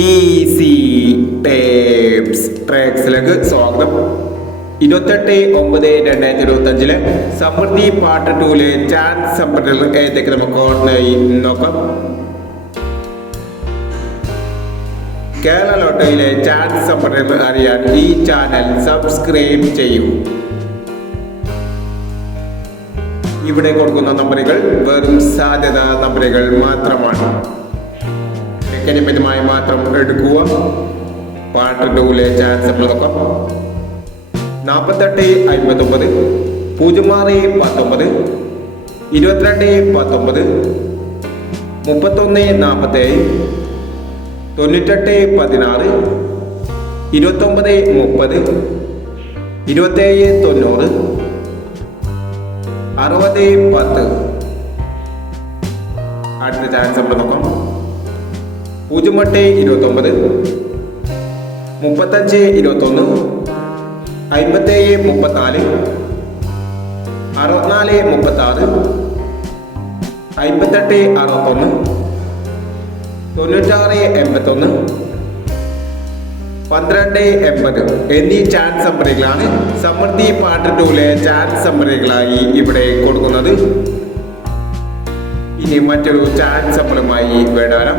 Easy സ്വാഗതം. ഇരുപത്തെട്ട് ഒമ്പത് രണ്ടായിരത്തി ഇരുപത്തി അഞ്ചിലെ സമൃദ്ധി പാർട്ട് ടൂലെ ചാൻസ് ഏതൊക്കെ നമുക്ക് ഓർമ്മയായി നോക്കാം. കേരള ലോട്ടോയിലെ ചാൻസ് അറിയാൻ ഈ ചാനൽ സബ്സ്ക്രൈബ് ചെയ്യൂ. ഇവിടെ കൊടുക്കുന്ന നമ്പറുകൾ വെറും സാധ്യത നമ്പറുകൾ മാത്രമാണ്. ടെക്നിക്കലുമായി മാത്രം എടുക്കുക. പാർട്ട് ടൂലെ ചാൻസ് നോക്കാം നാൽപ്പത്തെട്ട് അൻപത്തൊമ്പത് പൂജ്യം ആറ് പത്തൊമ്പത് ഇരുപത്തിരണ്ട് പത്തൊമ്പത് മുപ്പത്തൊന്ന് നാൽപ്പത്തേഴ് തൊണ്ണൂറ്റെട്ട് പതിനാറ് ഇരുപത്തൊമ്പത് മുപ്പത് ഇരുപത്തേഴ് തൊണ്ണൂറ് അറുപത് പത്ത്. അടുത്ത ചാൻസ് നമ്മൾ നോക്കാം. പൂജ്യം എട്ട് ഇരുപത്തൊമ്പത് മുപ്പത്തഞ്ച് ഇരുപത്തൊന്ന് അമ്പത്തേഴ് മുപ്പത്തിനാല് അറുപത്തിനാല് മുപ്പത്താറ് അമ്പത്തെട്ട് അറുപത്തൊന്ന് തൊണ്ണൂറ്റാറ് എൺപത്തൊന്ന് പന്ത്രണ്ട് എൺപത് എന്നീ ചാൻസ് നമ്പറുകളാണ് സമൃദ്ധി പാർട്ട് ടൂലെ ചാൻസ് നമ്പറുകളായി ഇവിടെ കൊടുക്കുന്നത്. ഇനി മറ്റൊരു ചാൻസ് നമ്പറുമായി വേണം